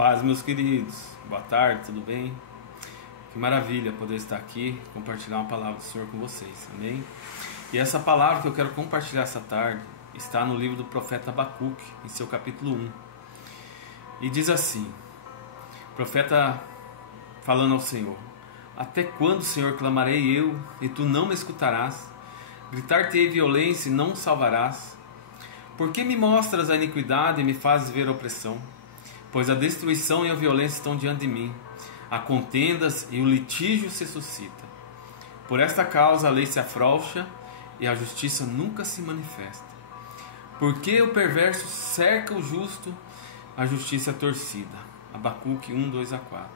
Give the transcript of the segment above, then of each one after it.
Paz, meus queridos. Boa tarde, tudo bem? Que maravilha poder estar aqui, compartilhar uma palavra do Senhor com vocês, amém? E essa palavra que eu quero compartilhar essa tarde está no livro do profeta Abacuque, em seu capítulo 1. E diz assim, o profeta falando ao Senhor: Até quando, Senhor, clamarei eu, e tu não me escutarás? Gritar-te-ei violência e não salvarás? Por que me mostras a iniquidade e me fazes ver a opressão? Pois a destruição e a violência estão diante de mim, há contendas e o litígio se suscita. Por esta causa a lei se afrouxa e a justiça nunca se manifesta. Porque o perverso cerca o justo, a justiça é torcida. Abacuque 1, 2 a 4.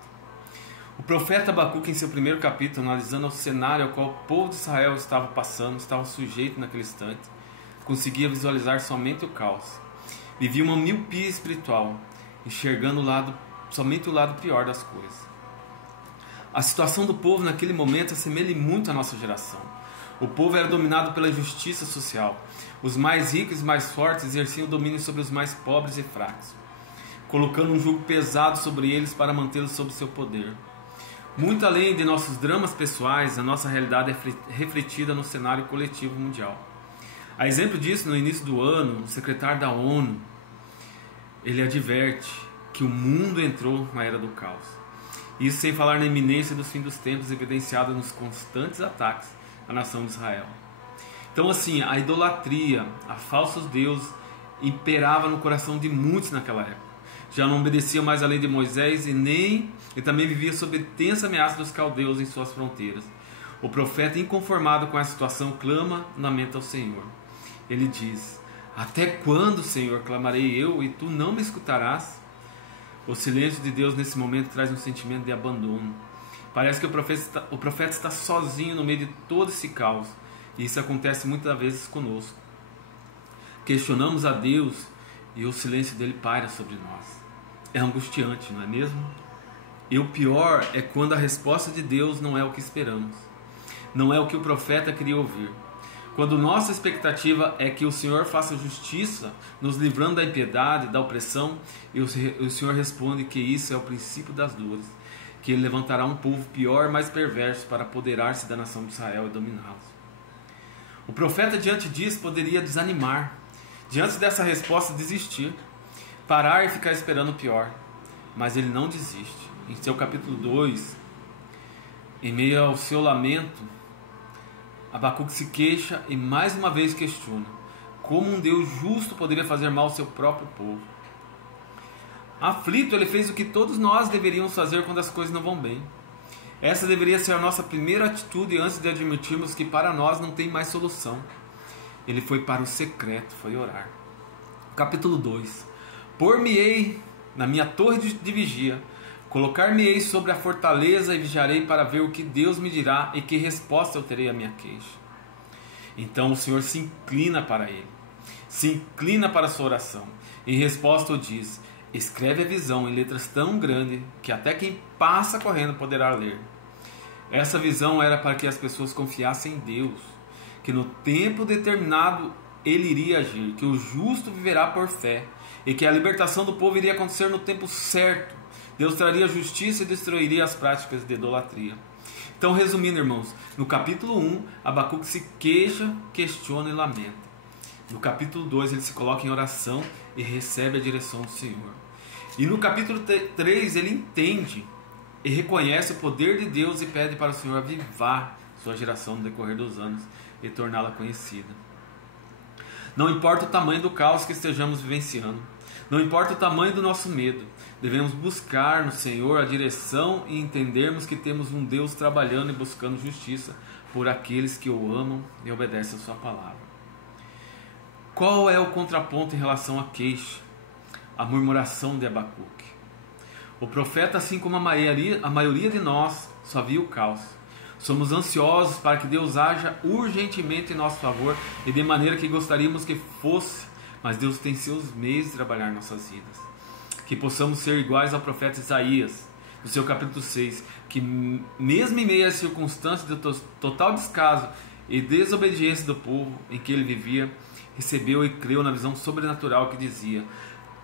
O profeta Abacuque, em seu primeiro capítulo, analisando o cenário ao qual o povo de Israel estava passando, estava sujeito naquele instante, conseguia visualizar somente o caos. Vivia uma miopia espiritual, enxergando somente o lado pior das coisas. A situação do povo naquele momento assemelha muito à nossa geração. O povo era dominado pela injustiça social. Os mais ricos e mais fortes exerciam domínio sobre os mais pobres e fracos, colocando um jugo pesado sobre eles para mantê-los sob seu poder. Muito além de nossos dramas pessoais, a nossa realidade é refletida no cenário coletivo mundial. A exemplo disso, no início do ano, o secretário da ONU, ele adverte que o mundo entrou na era do caos. Isso sem falar na iminência do fim dos tempos, evidenciada nos constantes ataques à nação de Israel. Então, assim, a idolatria, a falsos deuses, imperava no coração de muitos naquela época. Já não obedeciam mais a lei de Moisés e também vivia sob tensa ameaça dos caldeus em suas fronteiras. O profeta, inconformado com essa situação, clama e lamenta ao Senhor. Ele diz: Até quando, Senhor, clamarei eu e tu não me escutarás? O silêncio de Deus nesse momento traz um sentimento de abandono. Parece que o profeta está sozinho no meio de todo esse caos. E isso acontece muitas vezes conosco. Questionamos a Deus e o silêncio dele paira sobre nós. É angustiante, não é mesmo? E o pior é quando a resposta de Deus não é o que esperamos. Não é o que o profeta queria ouvir. Quando nossa expectativa é que o Senhor faça justiça, nos livrando da impiedade, da opressão, e o Senhor responde que isso é o princípio das dores, que Ele levantará um povo pior, mais perverso, para apoderar-se da nação de Israel e dominá-los. O profeta, diante disso, poderia desanimar, diante dessa resposta, desistir, parar e ficar esperando o pior. Mas ele não desiste. Em seu capítulo 2, em meio ao seu lamento, Abacuque se queixa e mais uma vez questiona como um Deus justo poderia fazer mal ao seu próprio povo. Aflito, ele fez o que todos nós deveríamos fazer quando as coisas não vão bem. Essa deveria ser a nossa primeira atitude antes de admitirmos que para nós não tem mais solução. Ele foi para o secreto, foi orar. Capítulo 2. Por-me-ei na minha torre de vigia, colocar-me-ei sobre a fortaleza e vigiarei para ver o que Deus me dirá e que resposta eu terei à minha queixa. Então o Senhor se inclina para ele, se inclina para a sua oração. Em resposta o diz: escreve a visão em letras tão grandes que até quem passa correndo poderá ler. Essa visão era para que as pessoas confiassem em Deus, que no tempo determinado Ele iria agir, que o justo viverá por fé e que a libertação do povo iria acontecer no tempo certo. Deus traria justiça e destruiria as práticas de idolatria. Então, resumindo, irmãos, no capítulo 1, Abacuque se queixa, questiona e lamenta. No capítulo 2, ele se coloca em oração e recebe a direção do Senhor. E no capítulo 3, ele entende e reconhece o poder de Deus e pede para o Senhor avivar sua geração no decorrer dos anos e torná-la conhecida. Não importa o tamanho do caos que estejamos vivenciando, não importa o tamanho do nosso medo, devemos buscar no Senhor a direção e entendermos que temos um Deus trabalhando e buscando justiça por aqueles que o amam e obedecem a sua palavra. Qual é o contraponto em relação à queixa, à murmuração de Abacuque? O profeta, assim como a maioria de nós, só viu o caos. Somos ansiosos para que Deus haja urgentemente em nosso favor e de maneira que gostaríamos que fosse, mas Deus tem seus meios de trabalhar em nossas vidas. Que possamos ser iguais ao profeta Isaías, no seu capítulo 6, que mesmo em meio às circunstâncias de total descaso e desobediência do povo em que ele vivia, recebeu e creu na visão sobrenatural que dizia: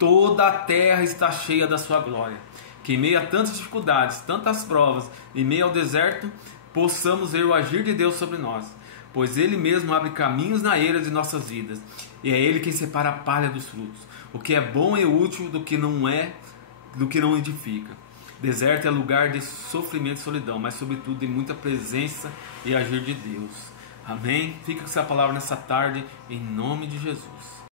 toda a terra está cheia da sua glória. Que em meio a tantas dificuldades, tantas provas, em meio ao deserto, possamos ver o agir de Deus sobre nós, pois Ele mesmo abre caminhos na eira de nossas vidas, e é Ele quem separa a palha dos frutos, o que é bom e útil do que não edifica. Deserto é lugar de sofrimento e solidão, mas sobretudo de muita presença e agir de Deus. Amém? Fica com essa palavra nessa tarde, em nome de Jesus.